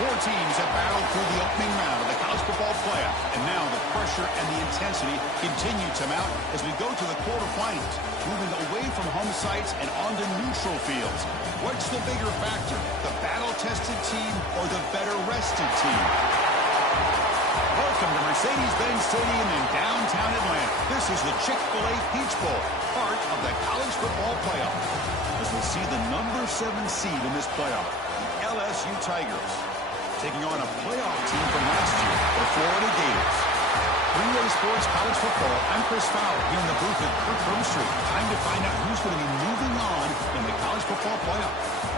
Four teams have battled through the opening round of the college football playoff, and now the pressure and the intensity continue to mount as we go to the quarterfinals, moving away from home sites and onto neutral fields. What's the bigger factor, the battle-tested team or the better-rested team? Welcome to Mercedes-Benz Stadium in downtown Atlanta. This is the Chick-fil-A Peach Bowl, part of the college football playoff. As we'll see the number 7 seed in this playoff, the LSU Tigers, taking on a playoff team from last year, the Florida Gators. Three-way sports college football. I'm Chris Fowler here in the booth at Kirk Street. Time to find out who's going to be moving on in the college football playoff.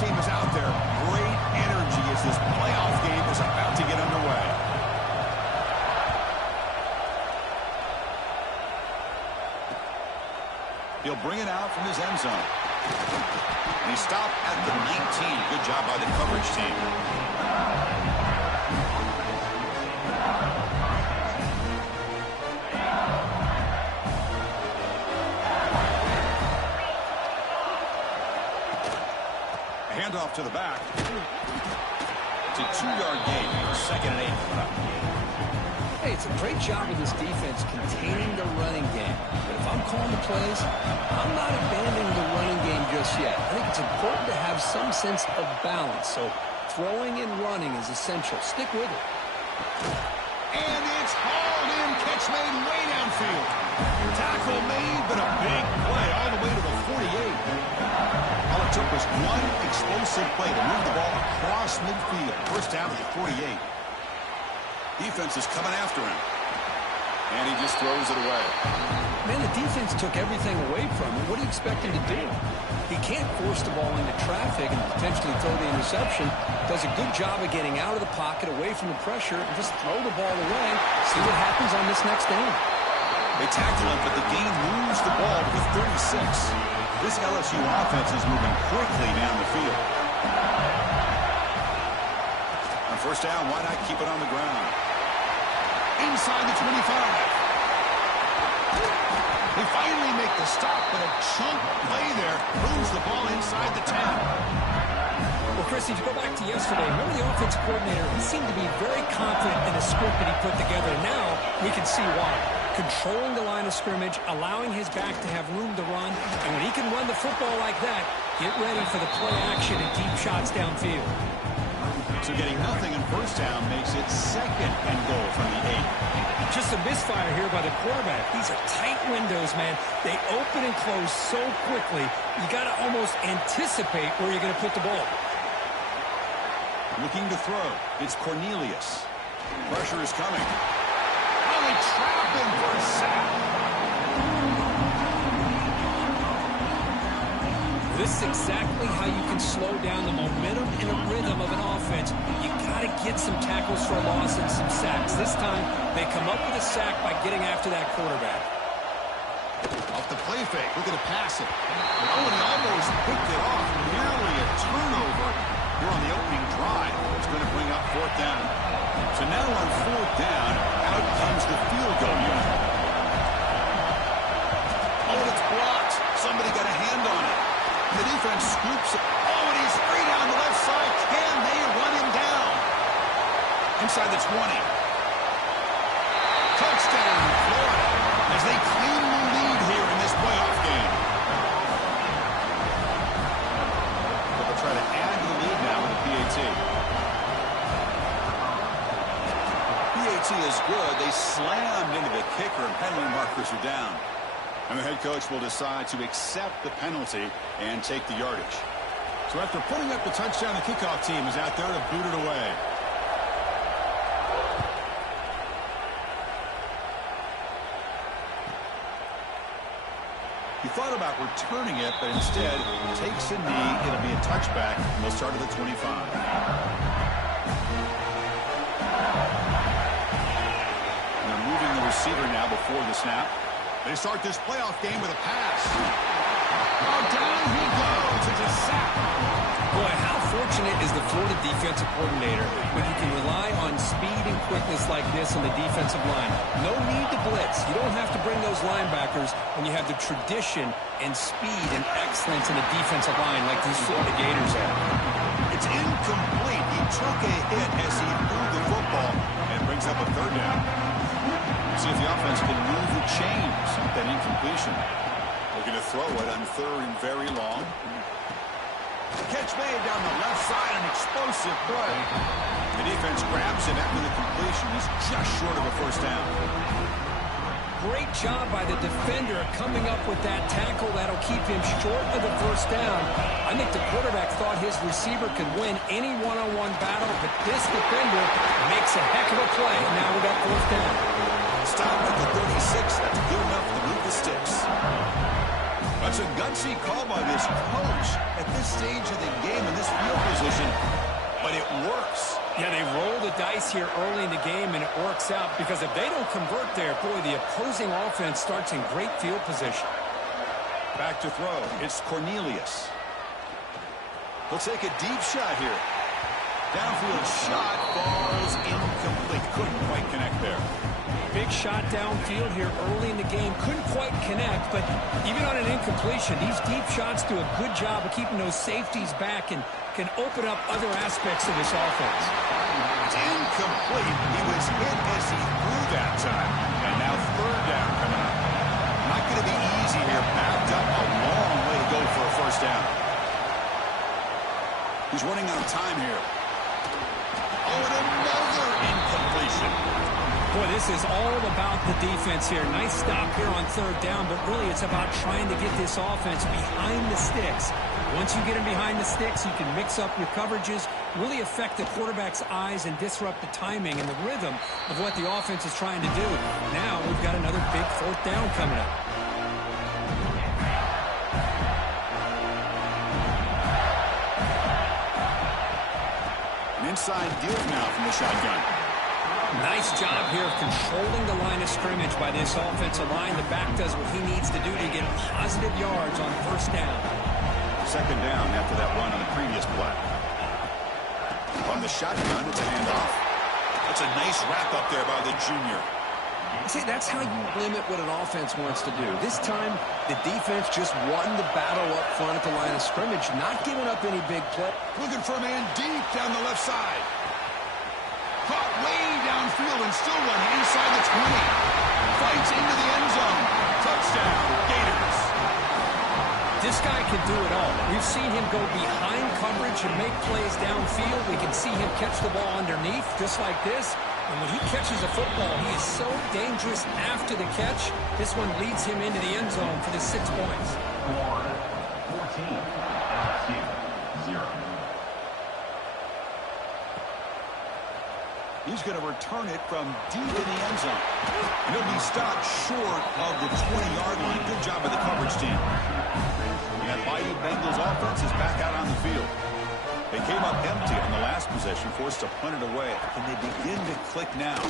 Team is out there. Great energy as this playoff game is about to get underway. He'll bring it out from his end zone. And he stopped at the 19. Good job by the coverage team. Handoff to the back. It's a 2-yard gain. 2nd and 8 coming up. Hey, it's a great job of this defense containing the running game. But if I'm calling the plays, I'm not abandoning the running game just yet. I think it's important to have some sense of balance. So throwing and running is essential. Stick with it. And it's hauled in. Catch made way downfield. Tackle made, but a big play all the way to the 48. All it took was one explosive play to move the ball across midfield. First down at the 48. Defense is coming after him. And he just throws it away. Man, the defense took everything away from him. What do you expect him to do? He can't force the ball into traffic and potentially throw the interception. Does a good job of getting out of the pocket, away from the pressure, and just throw the ball away. See what happens on this next down. They tackle him, but the game moves the ball to the 36. This LSU offense is moving quickly down the field. On first down, why not keep it on the ground? Inside the 25. They finally make the stop, but a chunk play there moves the ball inside the 10. Well, Chris, if you go back to yesterday, remember the offensive coordinator, he seemed to be very confident in the script that he put together. Now we can see why. Controlling the line of scrimmage, allowing his back to have room to run, and when he can run the football like that, get ready for the play action and deep shots downfield. So getting nothing in first down makes it 2nd and goal from the 8. Just a misfire here by the quarterback. These are tight windows, man. They open and close so quickly, you got to almost anticipate where you're going to put the ball. Looking to throw. It's Cornelius. Pressure is coming. They trap him for a sack. This is exactly how you can slow down the momentum and a rhythm of an offense. You got to get some tackles for a loss and some sacks. This time, they come up with a sack by getting after that quarterback. Off the play fake, looking to pass it. Oh, and he almost picked it off. Nearly a turnover here on the opening drive. It's going to bring up 4th down. So now on 4th down, out comes the field goal unit. Oh, and it's blocked. Somebody got a hand on it. The defense scoops it. Oh, and he's free down the left side. Can they run him down? Inside the 20. Touchdown, Florida, as they claim the lead here in this playoff game. But they'll try to add to the lead now with a PAT. PAT is good. They slammed into the kicker, and penalty markers are down. And the head coach will decide to accept the penalty and take the yardage. So after putting up the touchdown, the kickoff team is out there to boot it away. He thought about returning it, but instead takes a knee. It'll be a touchback, and they'll start at the 25. And they're moving the receiver now before the snap. They start this playoff game with a pass. Oh, down he goes. It's a sack. Boy, how fortunate is the Florida defensive coordinator when you can rely on speed and quickness like this on the defensive line. No need to blitz. You don't have to bring those linebackers when you have the tradition and speed and excellence in the defensive line like these Florida Gators have. It's incomplete. He took a hit as he threw the football and brings up a third down. See if the offense can move the chains with that incompletion. Looking to throw it on third and very long. Catch made down the left side, an explosive play. The defense grabs him after the completion. He's just short of a first down. Great job by the defender coming up with that tackle that'll keep him short of the first down. I think the quarterback thought his receiver could win any one-on-one battle, but this defender makes a heck of a play. And now we got fourth down. Stop at the 36. That's good enough to move the sticks. That's a gutsy call by this coach at this stage of the game in this field position, but it works. Yeah, they roll the dice here early in the game, and it works out because if they don't convert there, boy, the opposing offense starts in great field position. Back to throw. It's Cornelius. He'll take a deep shot here. Downfield shot falls incomplete. Couldn't quite connect there. Big shot downfield here early in the game. Couldn't quite connect, but even on an incompletion, these deep shots do a good job of keeping those safeties back and can open up other aspects of this offense. It's incomplete. He was hit as he threw that time. And now third down coming up. Not going to be easy here. Backed up a long way to go for a first down. He's running out of time here. Oh, and another incompletion. Boy, this is all about the defense here. Nice stop here on third down, but really it's about trying to get this offense behind the sticks. Once you get them behind the sticks, you can mix up your coverages, really affect the quarterback's eyes and disrupt the timing and the rhythm of what the offense is trying to do. Now we've got another big fourth down coming up. An inside deal now from the shotgun. Nice job here of controlling the line of scrimmage by this offensive line. The back does what he needs to do to get positive yards on first down. Second down after that run on the previous play. On the shotgun, it's a handoff. That's a nice wrap up there by the junior. See, that's how you limit what an offense wants to do. This time, the defense just won the battle up front at the line of scrimmage, not giving up any big play. Looking for a man deep down the left side. Caught way downfield and still running inside the 20. Fights into the end zone. Touchdown, Gators. This guy can do it all. We've seen him go behind coverage and make plays downfield. We can see him catch the ball underneath just like this. And when he catches a football, he is so dangerous after the catch. This one leads him into the end zone for the 6 points. 14, LSU, 0. He's going to return it from deep in the end zone. And he'll be stopped short of the 20-yard line. Good job by the coverage team. And that Bayou Bengals offense is back out on the field. They came up empty on the last possession, forced to punt it away. And they begin to click now.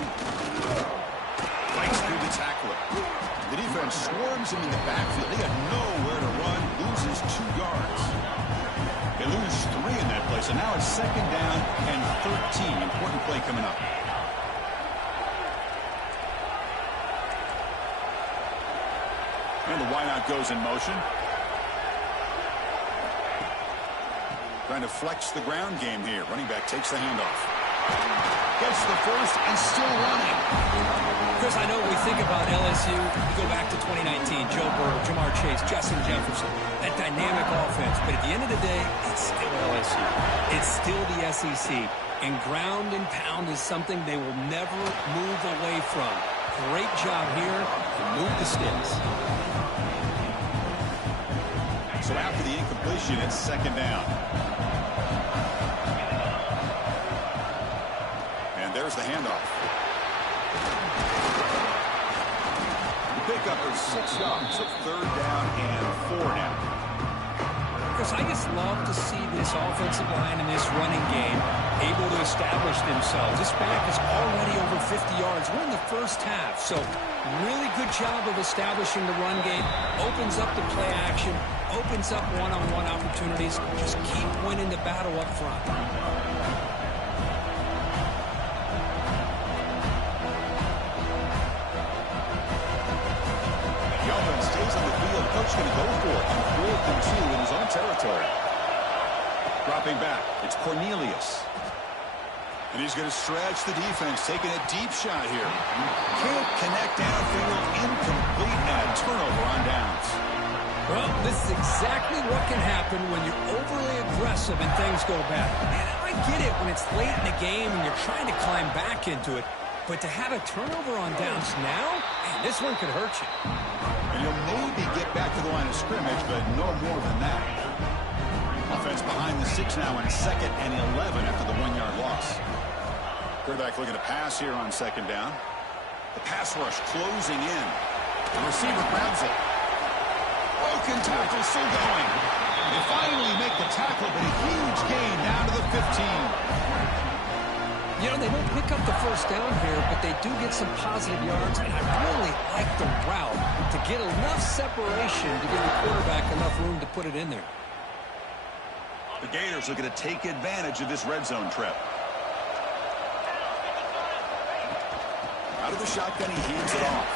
Fights through the tackler. The defense swarms him in the backfield. They got nowhere to run. Loses 2 yards. They lose 3 in that play. So now it's second down and 13. Important play coming up. And the wideout goes in motion. Trying to flex the ground game here. Running back takes the handoff. Gets the first and still running. Chris, I know we think about LSU. We go back to 2019. Joe Burrow, Jamar Chase, Justin Jefferson. That dynamic offense. But at the end of the day, it's still LSU. It's still the SEC. And ground and pound is something they will never move away from. Great job here to move the sticks. So after the incompletion, it's second down. And there's the handoff. pick up of 6 yards. So 3rd down and 4 now. Because I just love to see this offensive line in this running game able to establish themselves. This back is already over 50 yards. We're in the first half, so really good job of establishing the run game. Opens up the play action, opens up one-on-one opportunities. Just keep winning the battle up front. Stays on the field. Coach going to go for it on 4th and 2 in his own territory. Dropping back, it's Cornelius. And he's going to stretch the defense, taking a deep shot here. Can't connect downfield, incomplete, and a turnover on downs. Well, this is exactly what can happen when you're overly aggressive and things go bad. And I get it when it's late in the game and you're trying to climb back into it. But to have a turnover on downs now, man, this one could hurt you. And you'll maybe get back to the line of scrimmage, but no more than that. Offense behind the 6 now in 2nd and 11 after the 1-yard loss. Quarterback looking to pass here on 2nd down. The pass rush closing in. The receiver grabs it. Broken tackle still going. They finally make the tackle, but a huge gain down to the 15. You know, they don't pick up the first down here, but they do get some positive yards, and I really like the route to get enough separation to give the quarterback enough room to put it in there. The Gators are going to take advantage of this red zone trip. Out of the shotgun, he hands it off.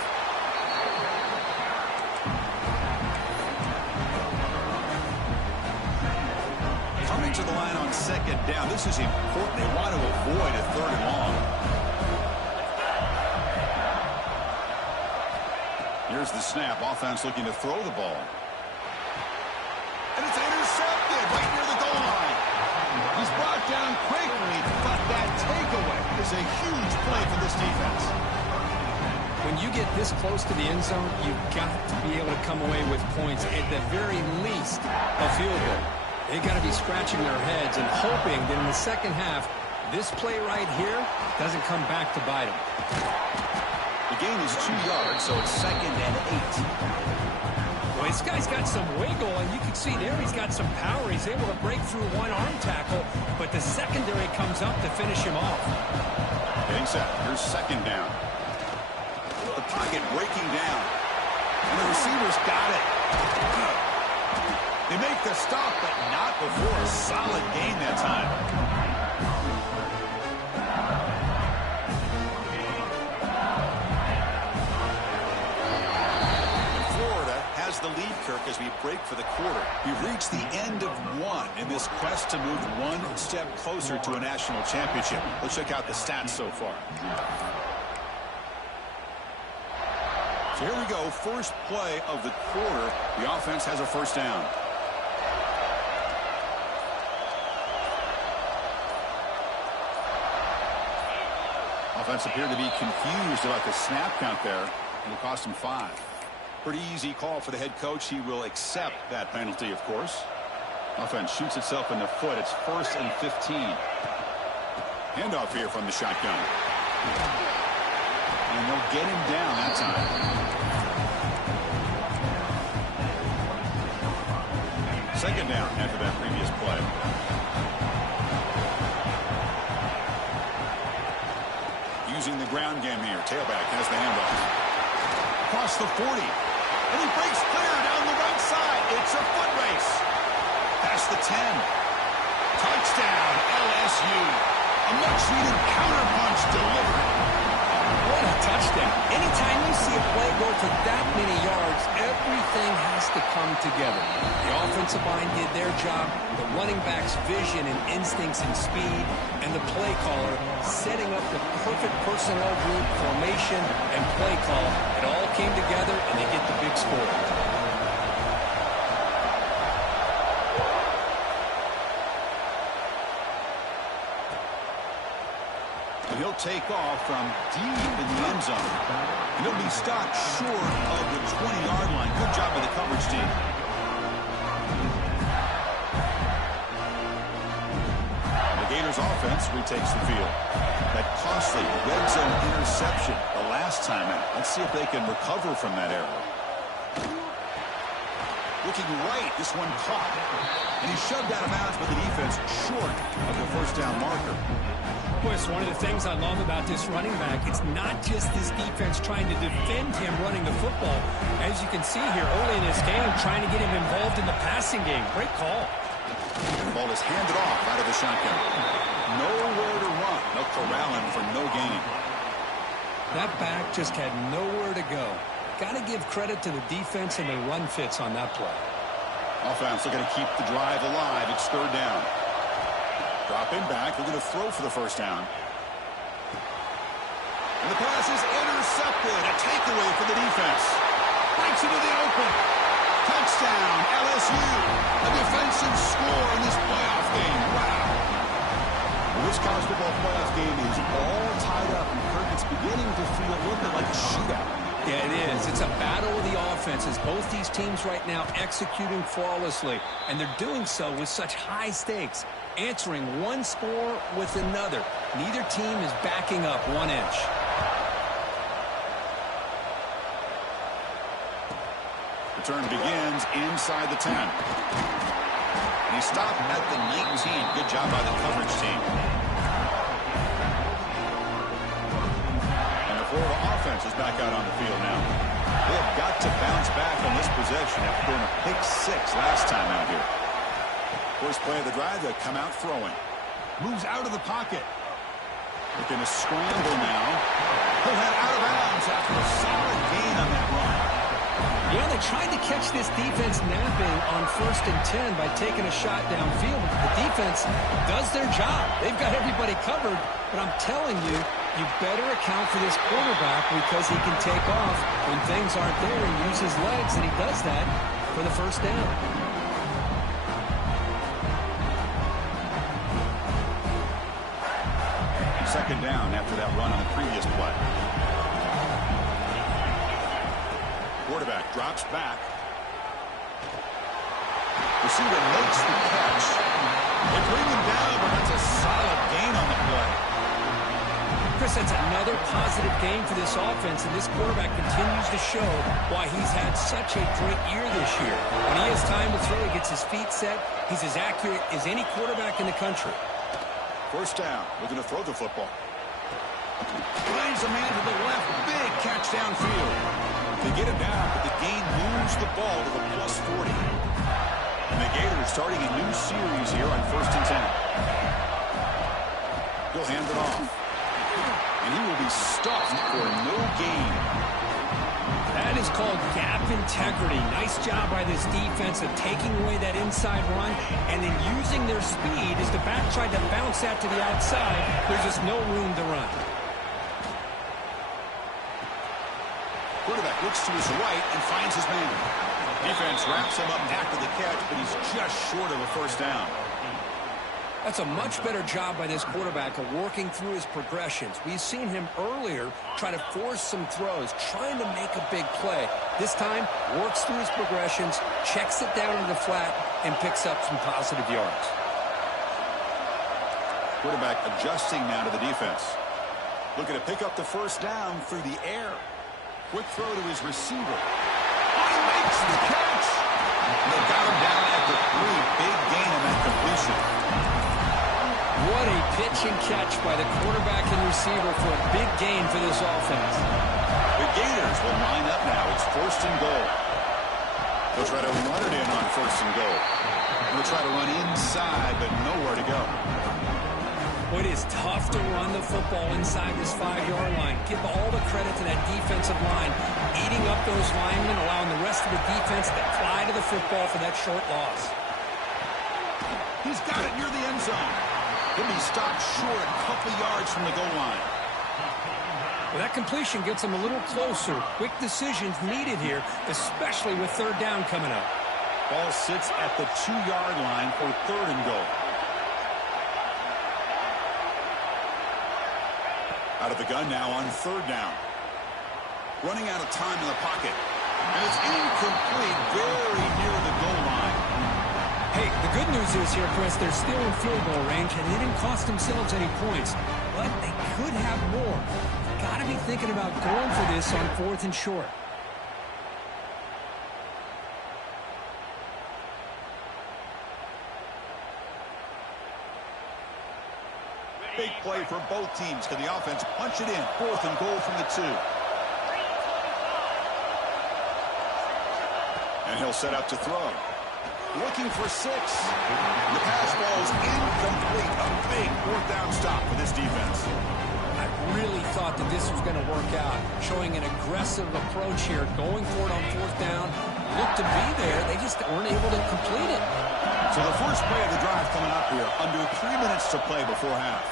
Coming to the line on 2nd down. This is important. They want to avoid a 3rd and long. Here's the snap. Offense looking to throw the ball. And it's intercepted right near the goal line. He's brought down quickly, but that takeaway is a huge play for this defense. When you get this close to the end zone, you've got to be able to come away with points, at the very least a field goal. They got to be scratching their heads and hoping that in the second half, this play right here doesn't come back to bite them. The gain is 2 yards, so it's 2nd and 8. Well, this guy's got some wiggle, and you can see there he's got some power. He's able to break through one arm tackle, but the secondary comes up to finish him off. Getting set. Here's 2nd down. The pocket breaking down. And the receiver's got it. They make the stop, but not before a solid gain that time. And Florida has the lead, Kirk, as we break for the quarter. We've reached the end of 1 in this quest to move 1 step closer to a national championship. Let's check out the stats so far. So here we go, first play of the quarter. The offense has a 1st down. Offense appeared to be confused about the snap count there. It'll cost him 5. Pretty easy call for the head coach. He will accept that penalty, of course. Offense shoots itself in the foot. It's 1st and 15. Handoff here from the shotgun. And they'll get him down that time. Second down after that previous play. Using the ground game here. Tailback has the handoff. Across the 40. And he breaks clear down the right side. It's a foot race. Past the 10. Touchdown, LSU. A much-needed counterpunch delivered. What a touchdown. Anytime you see a play go for that many yards, everything has to come together. The offensive line did their job, the running back's vision and instincts and speed, and the play caller setting up the perfect personnel group, formation, and play call. It all came together, and they get the big score. He'll take off from deep in the end zone. And he'll be stopped short of the 20-yard line. Good job by the coverage team. The Gators offense retakes the field. That costly red zone interception, the last timeout. Let's see if they can recover from that error. Looking right, this one caught. And he shoved out of bounds, but the defense short of the first down marker. Boy, it's one of the things I love about this running back. It's not just this defense trying to defend him running the football. As you can see here early in this game, trying to get him involved in the passing game. Great call. The ball is handed off out of the shotgun. Nowhere to run. They'll corral him for no gain. That back just had nowhere to go. Got to give credit to the defense and the run fits on that play. Offense looking to keep the drive alive. It's third down. Dropping back. They're going to throw for the first down. And the pass is intercepted. A takeaway for the defense. Breaks into the open. Touchdown, LSU. A defensive score in this playoff game. Wow. Well, this college football playoff game is all tied up. And Kirk, it's beginning to feel a little bit like a shootout. Yeah, it is. It's a battle of the offenses. Both these teams right now executing flawlessly, and they're doing so with such high stakes, answering one score with another. Neither team is backing up 1 inch. Return begins inside the 10. And he stopped at the 19. Good job by the coverage team. Florida offense is back out on the field now. They have got to bounce back on this possession after doing a pick 6 last time out here. First play of the drive, they come out throwing. Moves out of the pocket. Looking to scramble now. He'll head out of bounds after a solid gain on that run. Yeah, they tried to catch this defense napping on 1st and 10 by taking a shot downfield. The defense does their job. They've got everybody covered, but I'm telling you, you better account for this quarterback because he can take off when things aren't there and use his legs, and he does that for the first down. Second down after that run on the previous play. Quarterback drops back. Receiver makes the catch. They bring him down, but that's a solid gain on the play. Chris, that's another positive game for this offense, and this quarterback continues to show why he's had such a great year this year. When he has time to throw, he gets his feet set. He's as accurate as any quarterback in the country. First down. Looking to throw the football. Finds a man to the left. Big catch downfield. They get him down, but the gain moves the ball to the +40. And the Gators starting a new series here on 1st and 10. He'll hand it off. And he will be stuffed for no gain. That is called gap integrity. Nice job by this defense of taking away that inside run and then using their speed as the back tried to bounce that to the outside. There's just no room to run. Quarterback looks to his right and finds his man. Defense wraps him up after the catch, but he's just short of a first down. That's a much better job by this quarterback of working through his progressions. We've seen him earlier try to force some throws, trying to make a big play. This time, works through his progressions, checks it down to the flat, and picks up some positive yards. Quarterback adjusting now to the defense. Looking to pick up the first down through the air. Quick throw to his receiver. He makes the catch. They got him down at the 3. Big gain on that completion. What a pitch and catch by the quarterback and receiver for a big gain for this offense. The Gators will line up now. It's 1st and goal. They'll try to run it in on 1st and goal. They'll try to run inside, but nowhere to go. Well, it is tough to run the football inside this 5-yard line. Give all the credit to that defensive line, eating up those linemen, allowing the rest of the defense to fly to the football for that short loss. He's got it near the end zone. He'll be stopped short a couple yards from the goal line. Well, that completion gets him a little closer. Quick decisions needed here, especially with 3rd down coming up. Ball sits at the 2-yard line for 3rd and goal. Out of the gun now on 3rd down. Running out of time in the pocket. And it's incomplete, very near the goal line. Hey, the good news is here, Chris, they're still in field goal range, and they didn't cost themselves any points. but they could have more. Got to be thinking about going for this on 4th and short. Big play for both teams. Can the offense punch it in? 4th and goal from the 2. And he'll set up to throw. Looking for 6. The pass ball is incomplete. A big 4th down stop for this defense. I really thought that this was going to work out. Showing an aggressive approach here. Going for it on 4th down. Looked to be there. They just weren't able to complete it. So the first play of the drive coming up here. Under 3 minutes to play before half.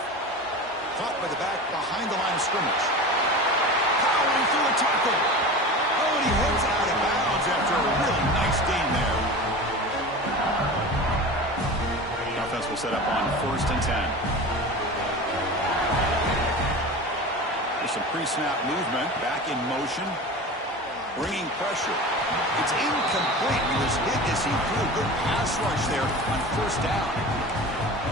Caught by the back behind the line of scrimmage. Powering through a tackle. Oh, and he heads out of bounds after a really nice gain there. The offense will set up on 1st and 10. There's some pre-snap movement. Back in motion. Bringing pressure. It's incomplete. He was hit as he threw a good pass rush there on 1st down.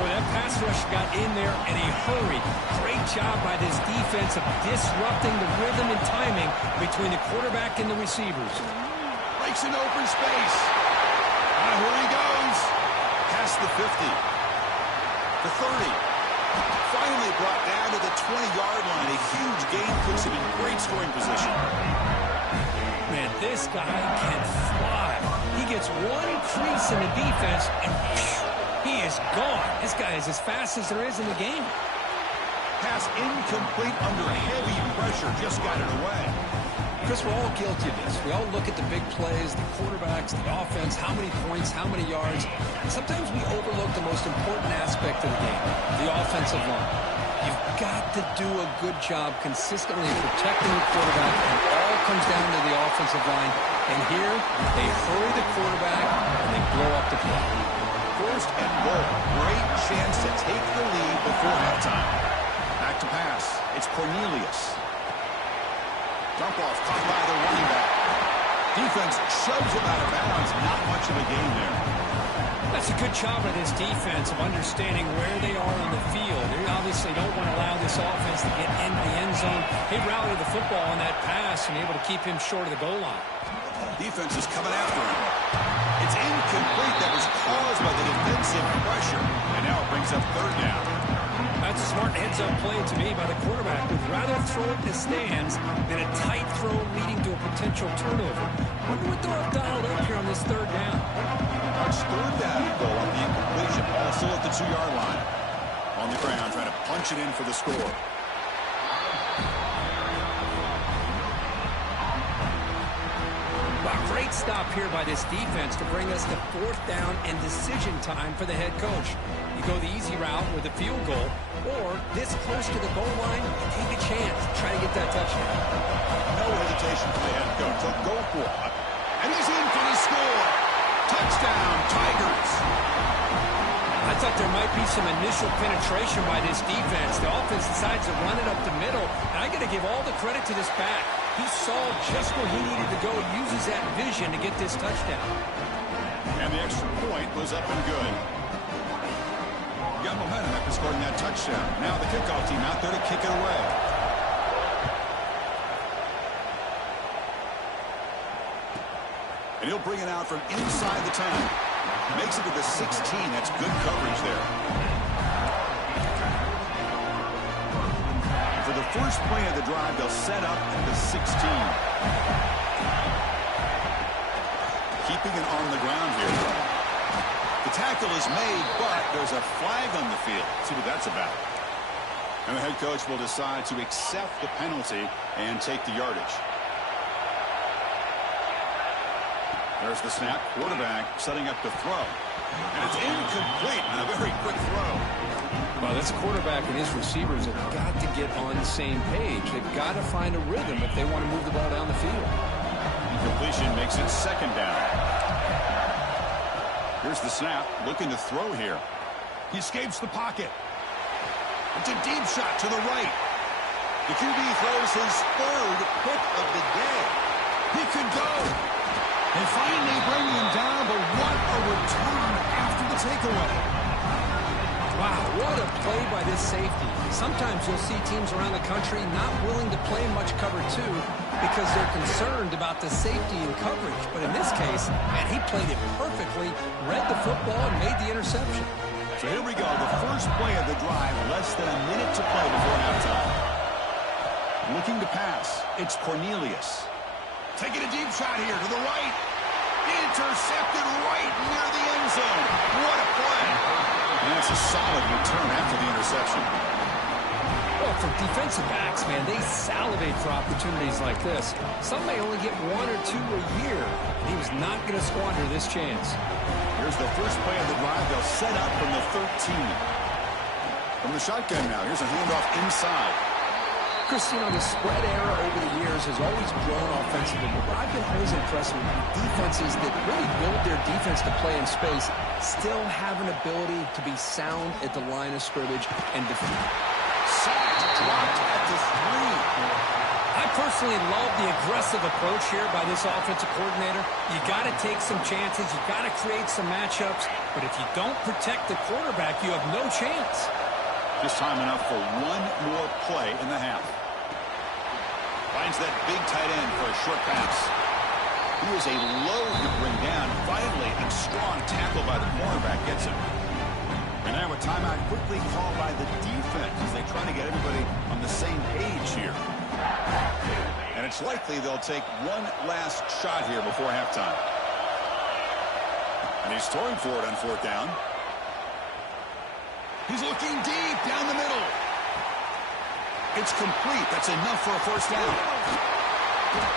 Boy, that pass rush got in there in a hurry. Great job by this defense of disrupting the rhythm and timing between the quarterback and the receivers. Breaks an open space. And here he goes. Past the 50. The 30. Finally brought down to the 20-yard line. A huge gain puts him in great scoring position. Man, this guy can fly. He gets one crease in the defense, and he is gone. This guy is as fast as there is in the game. Pass incomplete under heavy pressure. Just got it away. Chris, we're all guilty of this. We all look at the big plays, the quarterbacks, the offense, how many points, how many yards. Sometimes we overlook the most important aspect of the game, the offensive line. You've got to do a good job consistently protecting the quarterback, and it all comes down to the offensive line. And here, they hurry the quarterback, and they blow up the play. 1st and goal. Great chance to take the lead before halftime. Back to pass. It's Cornelius. Dump off caught by the running back. Defense shoves him out of bounds. Not much of a gain there. That's a good job of this defense of understanding where they are on the field. They obviously don't want to allow this offense to get into the end zone. They rallied the football on that pass and able to keep him short of the goal line. Defense is coming after him. It's incomplete. That was caused by the defensive pressure. And now it brings up 3rd down. That's a smart heads-up play to me by the quarterback. Would rather throw it in the stands than a tight throw leading to a potential turnover. Wonder what they'll have dialed up here on this 3rd down. It's 3rd down and goal on the incompletion. Ball still at the 2-yard line. On the ground, trying to punch it in for the score. Great stop here by this defense to bring us to 4th down and decision time for the head coach. You go the easy route with a field goal, or this close to the goal line, you take a chance to try to get that touchdown. No hesitation for the head coach. They'll go for it. And he's in for the score. Touchdown, Tigers. I thought there might be some initial penetration by this defense. The offense decides to run it up the middle, and I got to give all the credit to this back. He saw just where he needed to go, uses that vision to get this touchdown. And the extra point was up and good. Got momentum after scoring that touchdown. Now the kickoff team out there to kick it away. And he'll bring it out from inside the 10. Makes it to the 16. That's good coverage there. For the first play of the drive, they'll set up at the 16. Keeping it on the ground here. The tackle is made, but there's a flag on the field. Let's see what that's about. And the head coach will decide to accept the penalty and take the yardage. There's the snap. Quarterback setting up to throw. And it's incomplete. And a very quick throw. Well, this quarterback and his receivers have got to get on the same page. They've got to find a rhythm if they want to move the ball down the field. Completion makes it 2nd down. Here's the snap. Looking to throw here. He escapes the pocket. It's a deep shot to the right. The QB throws his 3rd pick of the day. He could go. They finally bring him down, but what a return after the takeaway. Wow, what a play by this safety. Sometimes you'll see teams around the country not willing to play much cover two because they're concerned about the safety and coverage. But in this case, man, he played it perfectly, read the football, and made the interception. So here we go, the first play of the drive, less than a minute to play before halftime. Looking to pass, it's Cornelius. Taking a deep shot here to the right. Intercepted right near the end zone. What a play. And that's a solid return after the interception. Well, for defensive backs, man, they salivate for opportunities like this. Some may only get 1 or 2 a year, and he was not going to squander this chance. Here's the first play of the drive. They'll set up from the 13. From the shotgun now, here's a handoff inside. Christine, the spread era over the years has always grown offensively, but I've been always impressed with defenses that really build their defense to play in space, still have an ability to be sound at the line of scrimmage and defeat. Sacked, dropped at the 3. I personally love the aggressive approach here by this offensive coordinator. You got to take some chances. You got to create some matchups. But if you don't protect the quarterback, you have no chance. Just time enough for one more play in the half. Finds that big tight end for a short pass. He is a load to bring down. Finally, a strong tackle by the cornerback gets him. And now a timeout quickly called by the defense as they try to get everybody on the same page here. And it's likely they'll take one last shot here before halftime. And he's throwing for it on 4th down. He's looking deep down the middle. It's complete. That's enough for a 1st down.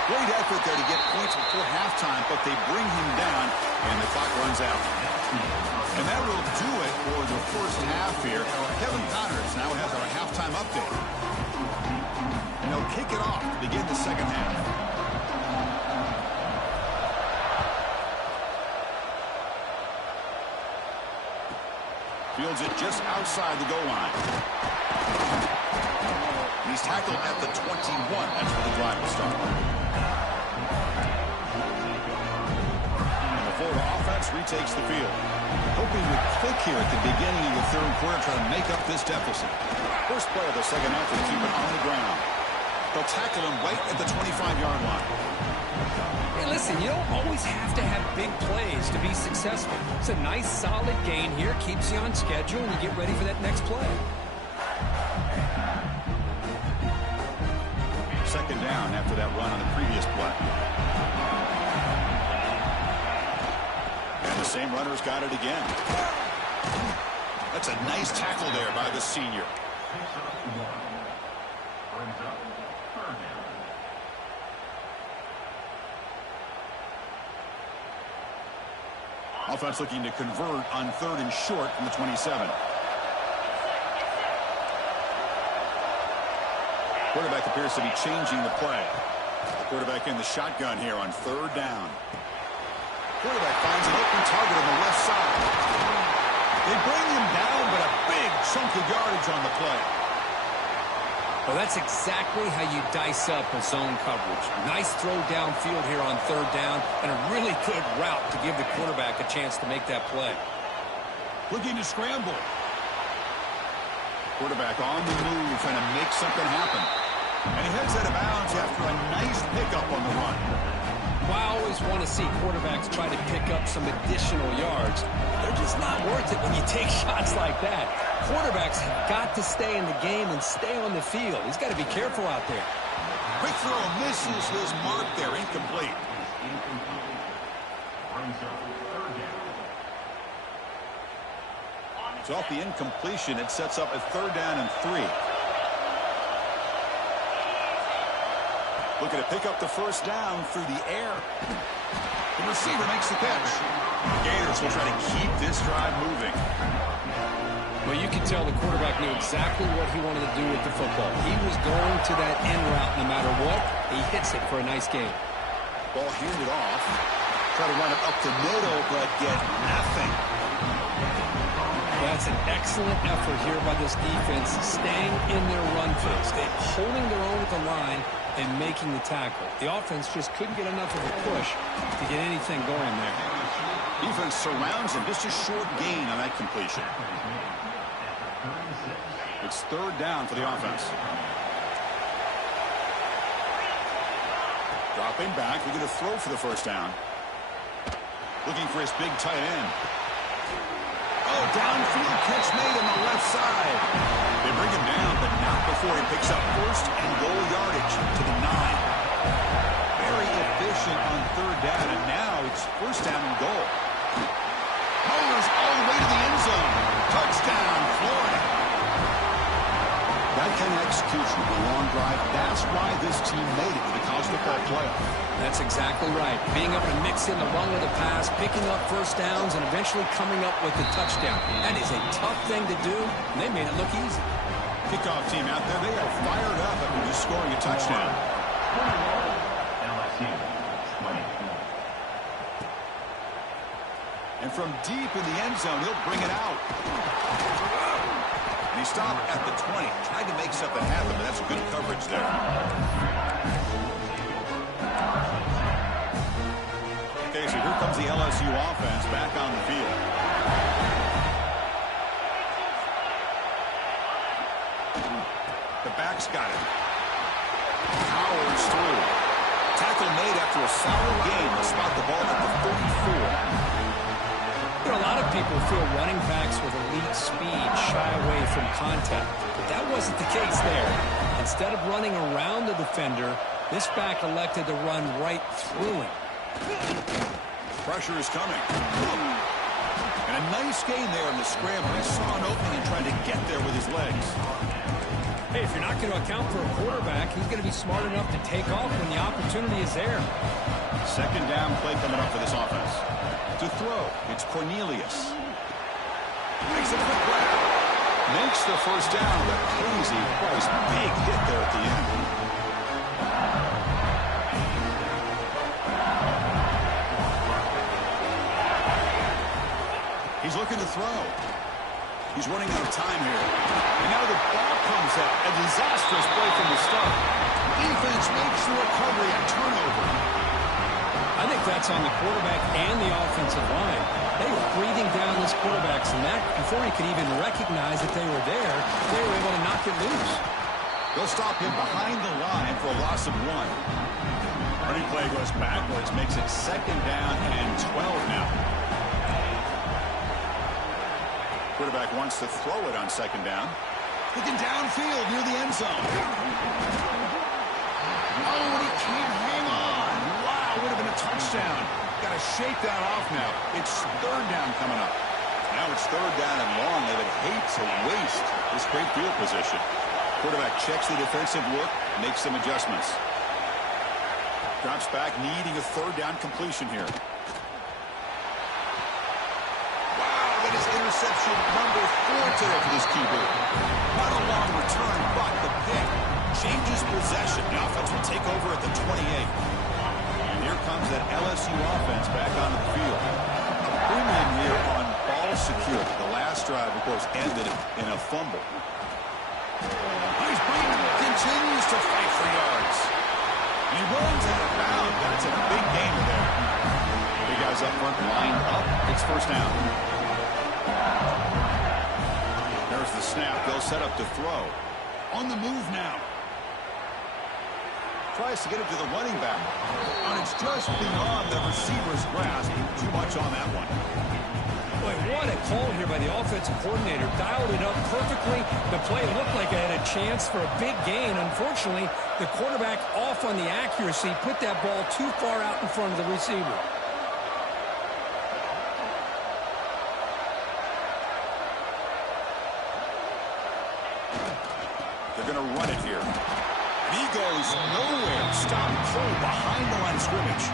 Great effort there to get points before halftime, but they bring him down, and the clock runs out. And that will do it for the first half here. Kevin Connors now has our halftime update. And they'll kick it off to begin the second half. Fields it just outside the goal line. He's tackled at the 21. That's where the drive will start. And the Florida offense retakes the field. Hoping to click here at the beginning of the 3rd quarter, trying to make up this deficit. First play of the second half, they keep it on the ground. They'll tackle him right at the 25-yard line. Hey, listen, you don't always have to have big plays to be successful. It's a nice, solid gain here. Keeps you on schedule, and you get ready for that next play. Second down after that run on the previous play. And the same runner's got it again. That's a nice tackle there by the senior. Offense looking to convert on 3rd and short from the 27. Quarterback appears to be changing the play. Quarterback in the shotgun here on 3rd down. Quarterback finds an open target on the left side. They bring him down, but a big chunk of yardage on the play. Well, that's exactly how you dice up a zone coverage. Nice throw downfield here on 3rd down, and a really good route to give the quarterback a chance to make that play. Looking to scramble. Quarterback on the move, trying to make something happen. And he heads out of bounds after a nice pickup on the run. Well, I always want to see quarterbacks try to pick up some additional yards. They're just not worth it when you take shots like that. Quarterbacks have got to stay in the game and stay on the field. He's got to be careful out there. Quick throw misses his mark there, incomplete. So off the incompletion, it sets up a 3rd down and 3. Looking to pick up the 1st down through the air. The receiver makes the catch. The Gators will try to keep this drive moving. Well, you can tell the quarterback knew exactly what he wanted to do with the football. He was going to that end route no matter what. He hits it for a nice gain. Ball handed off. Try to run it up the middle, but get nothing. That's an excellent effort here by this defense, staying in their run phase. They're holding their own with the line and making the tackle. The offense just couldn't get enough of a push to get anything going there. Defense surrounds him. Just a short gain on that completion. It's third down for the offense. Dropping back, looking to throw for the first down. Looking for his big tight end. Oh, downfield catch made on the left side. They bring him down, but not before he picks up first and goal yardage to the 9. Very efficient on third down, and now it's first down and goal. Mowers all the way to the end zone. Touchdown, Florida. That kind of execution of a long drive, that's why this team made it to the college football playoff. That's exactly right. Being able to mix in the run with the pass, picking up first downs, and eventually coming up with the touchdown. That is a tough thing to do, and they made it look easy. Kickoff team out there, they are fired up after just scoring a touchdown. LSU 24. And from deep in the end zone, he'll bring it out. And he stopped at the 20. Tried to make something happen, but that's good coverage there. Okay, so here comes the LSU offense back on the field. The back's got it. Powers through. Tackle made after a solid game. They'll spot the ball at the 34. You know, a lot of people feel running backs with elite speed shy away from contact, but that wasn't the case there. Instead of running around the defender, this back elected to run right through him. Pressure is coming. And a nice gain there in the scramble. He saw an opening and tried to get there with his legs. Hey, if you're not going to account for a quarterback, he's going to be smart enough to take off when the opportunity is there. Second down play coming up for this offense. To throw, it's Cornelius. Makes a quick grab. Makes the first down with a crazy price. Big hit there at the end. He's looking to throw. He's running out of time here. And now the ball comes out. A disastrous play from the start. Defense makes the recovery, a turnover. I think that's on the quarterback and the offensive line. They were breathing down this quarterback's neck before he could even recognize that they were there. They were able to knock it loose. They'll stop him behind the line for a loss of 1. Running play goes backwards, makes it second down and 12 now. Quarterback wants to throw it on second down. Looking downfield near the end zone. Oh, and he can't hang on. Wow, would have been a touchdown. Got to shake that off now. It's third down coming up. Now it's third down and long. They would hate to waste this great field position. Quarterback checks the defensive look, makes some adjustments. Drops back, needing a third down completion here. Wow, that is interception number 4 today for this QB. Not a long return, but the pick changes possession. The offense will take over at the 28. And here comes that LSU offense back onto the field. A premium here on ball security. The last drive, of course, ended in a fumble. He's beaten, continues to fight for yards. And he runs out of bounds. That's a big gainer there. Big guys up front lined up. It's first down. There's the snap. They'll set up to throw. On the move now. Tries to get it to the running back. And it's just beyond the receiver's grasp. Too much on that one. Boy, what a call here by the offensive coordinator. Dialed it up perfectly. The play looked like it had a chance for a big gain. Unfortunately, the quarterback off on the accuracy, put that ball too far out in front of the receiver. They're going to run it here. He goes nowhere. Stop cold behind the line of scrimmage.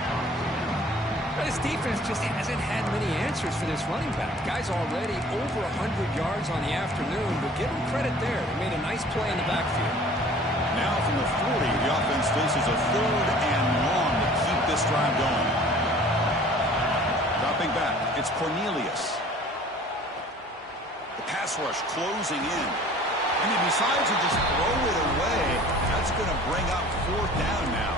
But his defense just hasn't had many answers for this running back. Guy's already over 100 yards on the afternoon, but give him credit there. They made a nice play in the backfield. Now from the 40, the offense faces a third and long to keep this drive going. Dropping back, it's Cornelius. The pass rush closing in. And he decides to just throw it away. That's going to bring up fourth down now.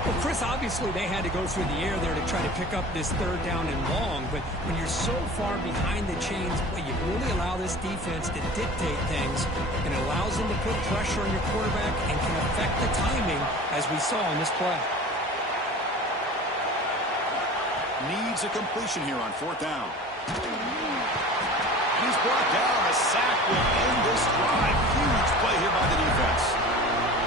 Well, Chris, obviously they had to go through the air there to try to pick up this third down and long, but when you're so far behind the chains, well, you really allow this defense to dictate things, and it allows them to put pressure on your quarterback and can affect the timing, as we saw in this play. Needs a completion here on fourth down. He's brought down. A sack will end this drive. Huge play here by the defense.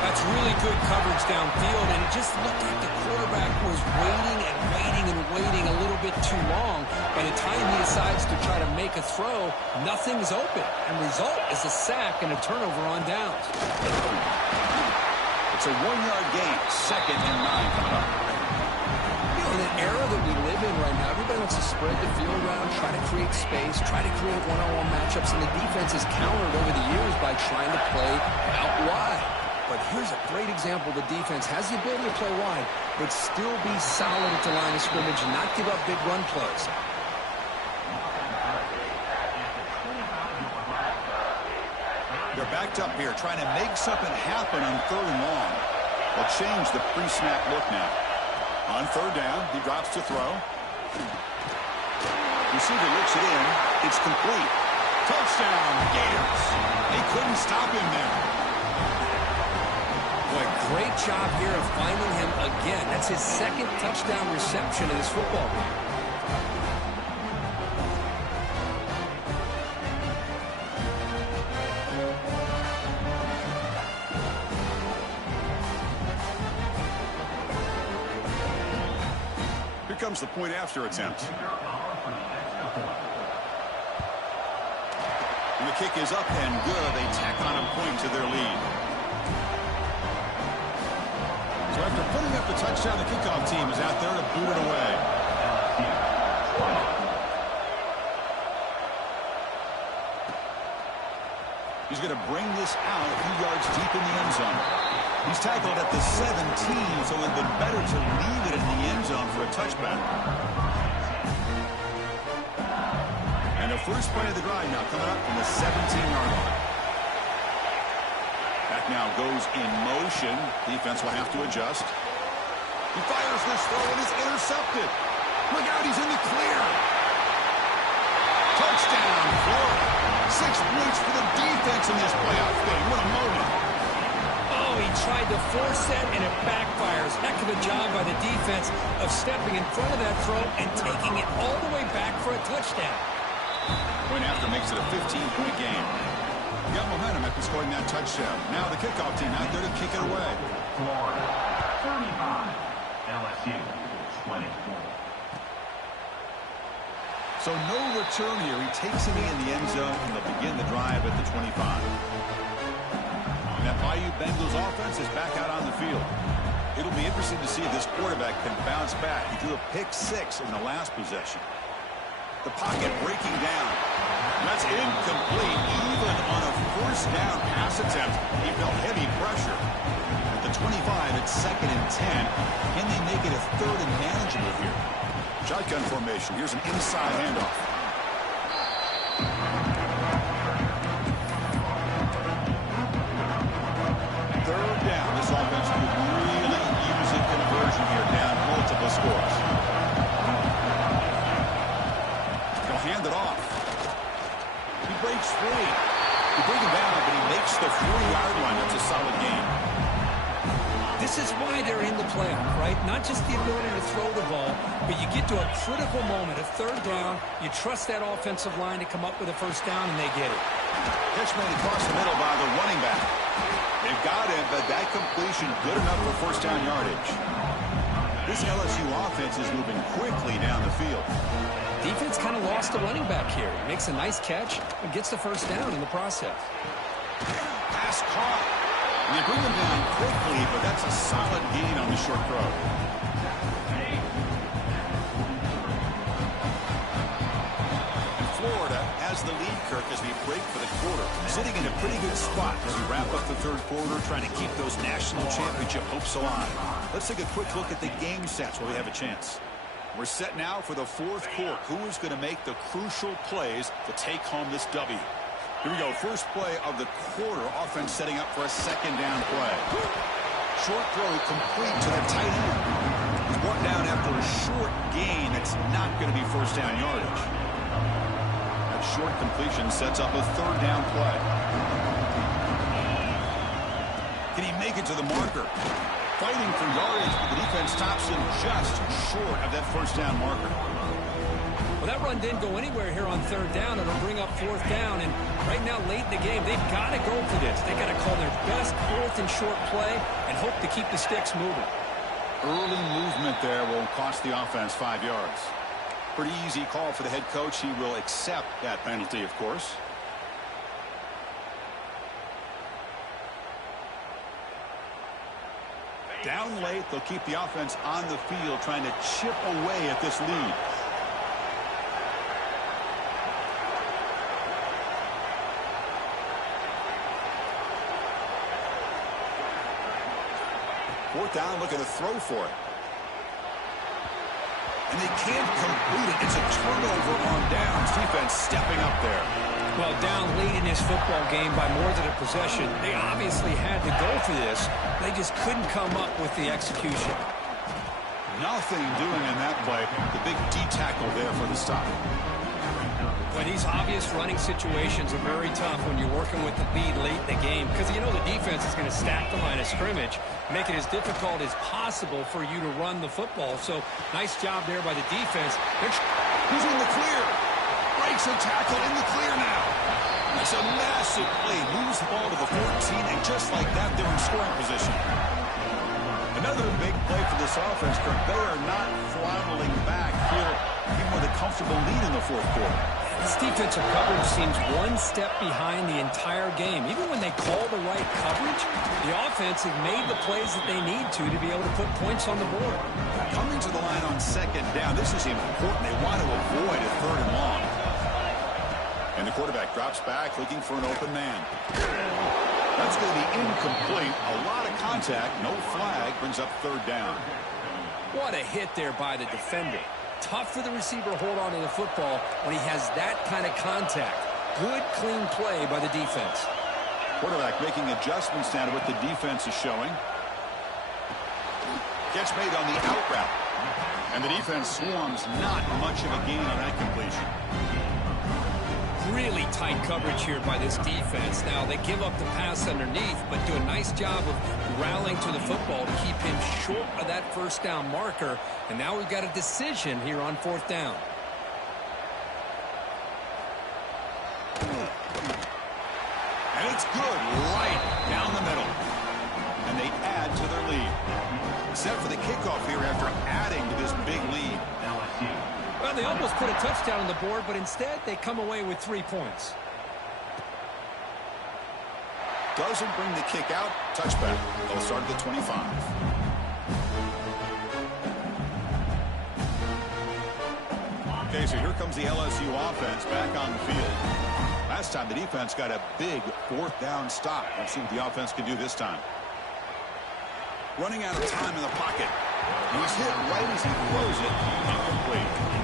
That's really good coverage downfield, and it just looked like the quarterback was waiting and waiting and waiting a little bit too long. By the time he decides to try to make a throw, nothing's open, and result is a sack and a turnover on downs. It's a 1-yard gain. 2nd and 9 coming up. In an era that we live in right now, everybody wants to spread the field around, try to create space, try to create one-on-one matchups, and the defense has countered over the years by trying to play out wide. But here's a great example. The defense has the ability to play wide, but still be solid at the line of scrimmage and not give up big run plays. They're backed up here, trying to make something happen on 3rd and long. They'll change the pre-snap look now. On 3rd down, he drops to throw. Receiver looks it in. It's complete. Touchdown, Gators. They couldn't stop him there. Boy, great job here of finding him again. That's his 2nd touchdown reception in this football game. Here comes the point after attempt. And the kick is up and good. They tack on a point to their lead. So after putting up the touchdown, the kickoff team is out there to boot it away. He's going to bring this out a few yards deep in the end zone. He's tackled at the 17, so it would have been better to leave it in the end zone for a touchback. And the first play of the drive now coming up from the 17-yard line. Back now goes in motion. Defense will have to adjust. He fires this throw and is intercepted. Look out, he's in the clear. Touchdown, Florida. 6 points for the defense in this playoff game. What a moment. Oh, he tried to force that, and it backfires. Heck of a job by the defense of stepping in front of that throw and taking it all the way back for a touchdown. Point after makes it a 15-point game. Got momentum after scoring that touchdown. Now the kickoff team out there to kick it away. Florida 35, LSU 24. So no return here. He takes it in the end zone, and they'll begin the drive at the 25. And that Bayou Bengals offense is back out on the field. It'll be interesting to see if this quarterback can bounce back. He drew a pick-6 in the last possession. The pocket breaking down. That's incomplete. Even on a first down pass attempt, he felt heavy pressure. At the 25, it's 2nd and 10. Can they make it a 3rd and manageable here? Shotgun formation. Here's an inside handoff. Third down. This offense could really use a conversion here, down multiple scores. They'll hand it off. He breaks free. He bring him down, but he makes the 4-yard line. That's a solid game. This is why they're in the playoff, right? Not just the ability to throw the ball, but you get to a critical moment, a 3rd down. You trust that offensive line to come up with a first down, and they get it. Catch made across the middle by the running back. They've got him, but that completion good enough for first down yardage. This LSU offense is moving quickly down the field. Defense kind of lost the running back here. He makes a nice catch and gets the first down in the process. Pass caught. And they bring him down quickly, but that's a solid gain on the short throw. And Florida has the lead, Kirk, as we break for the quarter. Sitting in a pretty good spot as we wrap up the 3rd quarter, trying to keep those national championship hopes alive. Let's take a quick look at the game stats while we have a chance. We're set now for the 4th quarter. Who is going to make the crucial plays to take home this W? Here we go. First play of the quarter. Offense setting up for a 2nd down play. Short throw complete to the tight end. He's brought down after a short gain. That's not going to be first down yardage. That short completion sets up a third down play. Can he make it to the marker? Fighting for yardage, but the defense stops him just short of that first down marker. Well, that run didn't go anywhere here on third down. It'll bring up fourth down. And right now, late in the game, they've got to go for this. They've got to call their best fourth and short play and hope to keep the sticks moving. Early movement there will cost the offense 5 yards. Pretty easy call for the head coach. He will accept that penalty, of course. Down late, they'll keep the offense on the field trying to chip away at this lead. Fourth down, looking to throw for it. And they can't complete it. It's a turnover on downs. Defense stepping up there. Well, down late in this football game by more than a possession, they obviously had to go for this. They just couldn't come up with the execution. Nothing doing in that play. The big D tackle there for the stop. Well, these obvious running situations are very tough when you're working with the lead late in the game because you know the defense is going to stack the line of scrimmage, make it as difficult as possible for you to run the football. So, nice job there by the defense. Who's in the clear? Breaks a tackle in the clear now. It's a massive play. Moves the ball to the 14, and just like that, they're in scoring position. Another big play for this offense, Kirk. They are not throttling back here, even with a comfortable lead in the fourth quarter. This defensive coverage seems one step behind the entire game. Even when they call the right coverage, the offense has made the plays that they need to be able to put points on the board. Coming to the line on second down, this is important. They want to avoid a third and long. And the quarterback drops back, looking for an open man. That's going to be incomplete. A lot of contact, no flag, brings up third down. What a hit there by the defender. Tough for the receiver to hold on to the football when he has that kind of contact. Good, clean play by the defense. Quarterback making adjustments now to what the defense is showing. Gets made on the out route. And the defense swarms, not much of a gain on that completion. Really tight coverage here by this defense. Now, they give up the pass underneath, but do a nice job of rallying to the football to keep him short of that first down marker. And now we've got a decision here on fourth down. And it's good right down the middle. And they add to their lead. Set for the kickoff here after adding to this big lead. LSU. Well, they almost put a touchdown on the board, but instead they come away with 3 points. Doesn't bring the kick out. Touchback. They'll start at the 25. Okay, so here comes the LSU offense back on the field. Last time the defense got a big fourth down stop. Let's see what the offense can do this time. Running out of time in the pocket. He was hit right as he throws it. Incomplete.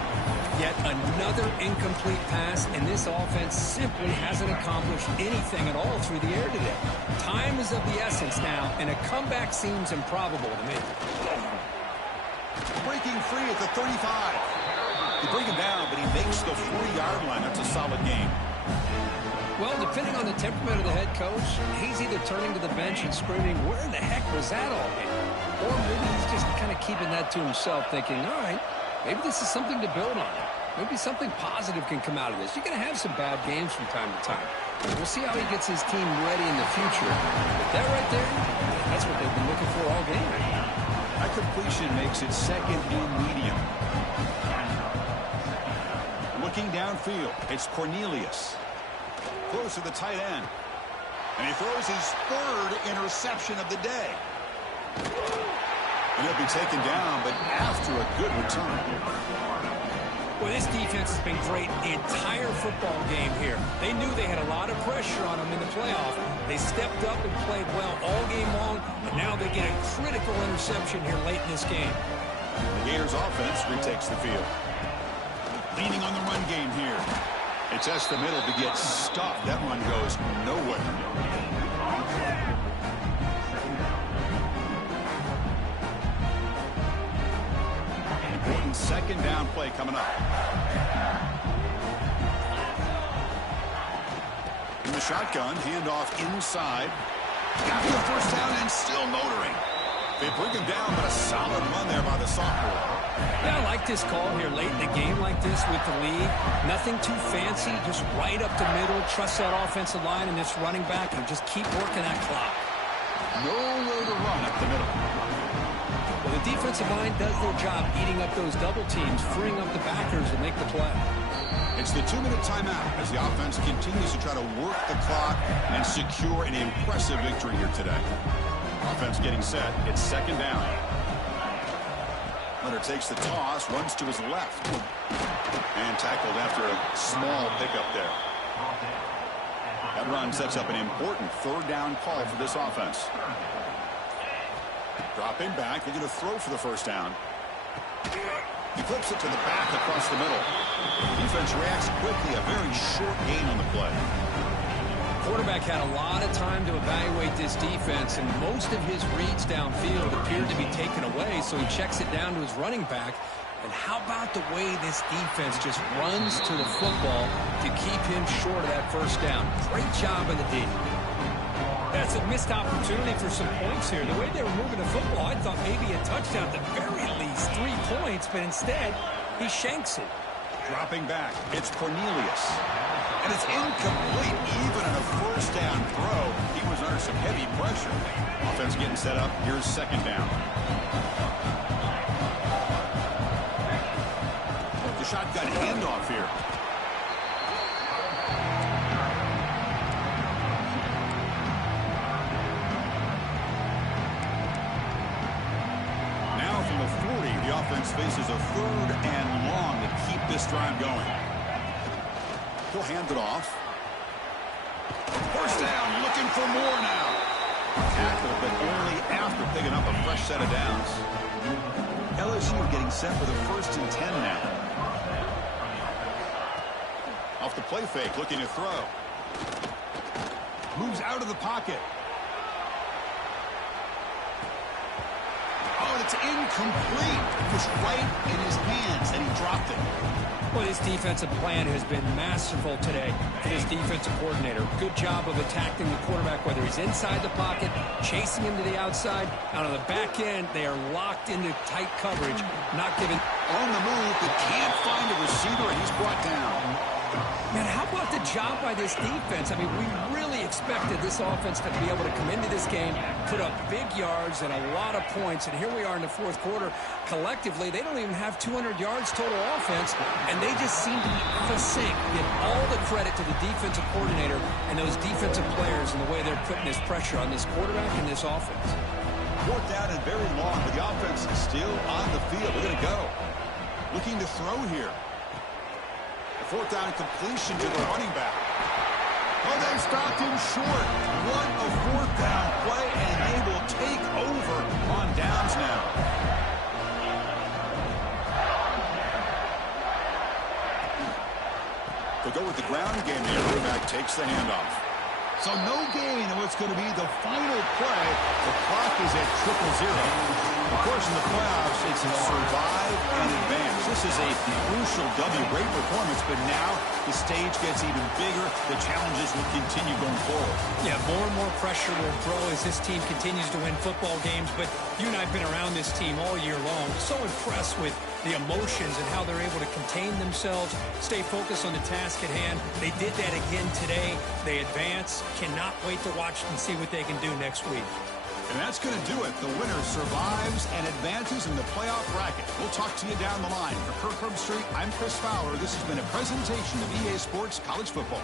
Yet another incomplete pass, and this offense simply hasn't accomplished anything at all through the air today. Time is of the essence now, and a comeback seems improbable to me. Breaking free at the 35. They bring him down, but he makes the 40-yard line. That's a solid game. Well, depending on the temperament of the head coach, he's either turning to the bench and screaming, where the heck was that all game? Or maybe he's just kind of keeping that to himself, thinking, all right, maybe this is something to build on. Maybe something positive can come out of this. You're going to have some bad games from time to time. We'll see how he gets his team ready in the future. But that right there, that's what they've been looking for all game. That completion makes it second and medium. Looking downfield, it's Cornelius. Close to the tight end. And he throws his third interception of the day. And he'll be taken down, but after a good return. Well, this defense has been great the entire football game here. They knew they had a lot of pressure on them in the playoff. They stepped up and played well all game long, and now they get a critical interception here late in this game. The Gators offense retakes the field. Leaning on the run game here. It tests the middle to get stopped. That run goes nowhere. important second down play coming up. In the shotgun, handoff inside. Got the first down and still motoring. They bring him down, but a solid run there by the sophomore. Yeah, I like this call here late in the game like this with the lead. Nothing too fancy, just right up the middle. Trust that offensive line and this running back and just keep working that clock. Nowhere to run up the middle. Well, the defensive line does their job eating up those double teams, freeing up the backers to make the play. It's the 2-minute timeout as the offense continues to try to work the clock and secure an impressive victory here today. Offense getting set. It's second down. Hunter takes the toss, runs to his left. And tackled after a small pickup there. That run sets up an important third down call for this offense. Dropping back, they're going to throw for the first down. He flips it to the back across the middle. Defense reacts quickly, a very short gain on the play. Quarterback had a lot of time to evaluate this defense, and most of his reads downfield appeared to be taken away, so he checks it down to his running back. And how about the way this defense just runs to the football to keep him short of that first down? Great job of the D. That's a missed opportunity for some points here. The way they were moving the football, I thought maybe a touchdown, at the very least 3 points, but instead he shanks it. Dropping back, it's Cornelius. And it's incomplete, even on a first down throw. He was under some heavy pressure. Offense getting set up. Here's second down. The shotgun handoff here. Now from the 40, the offense faces a third and long to keep this drive going. He'll hand it off. First down, looking for more now. Tackle, but only after picking up a fresh set of downs. LSU getting set for the 1st and 10 now. Off the play fake, looking to throw. Moves out of the pocket. Oh, and it's incomplete. It was right in his hands, and he dropped it. Well, his defensive plan has been masterful today for this defensive coordinator. Good job of attacking the quarterback, whether he's inside the pocket, chasing him to the outside. Out on the back end, they are locked into tight coverage, not giving. On the move, but can't find a receiver, and he's brought down. Man, how about the job by this defense? I mean, we really expected this offense to be able to come into this game, put up big yards and a lot of points, and here we are in the fourth quarter. Collectively, they don't even have 200 yards total offense, and they just seem to be out of sync. Give all the credit to the defensive coordinator and those defensive players and the way they're putting this pressure on this quarterback and this offense. Fourth down and very long, but the offense is still on the field. We're going to go. Looking to throw here. Fourth down completion to the running back. Oh, they stopped him short. What a fourth down play, and they will take over on downs now. They'll go with the ground game. The quarterback takes the handoff. So no gain in what's going to be the final play. The clock is at 0-0. Of course, in the playoffs, it's a survive and advance. This is a crucial W. Great performance, but now the stage gets even bigger. The challenges will continue going forward. Yeah, more and more pressure will grow as this team continues to win football games, but you and I have been around this team all year long. So impressed with the emotions and how they're able to contain themselves, stay focused on the task at hand. They did that again today. They advance. Cannot wait to watch and see what they can do next week. And that's going to do it. The winner survives and advances in the playoff bracket. We'll talk to you down the line. For Kirk Herbstreit, I'm Chris Fowler. This has been a presentation of EA Sports College Football.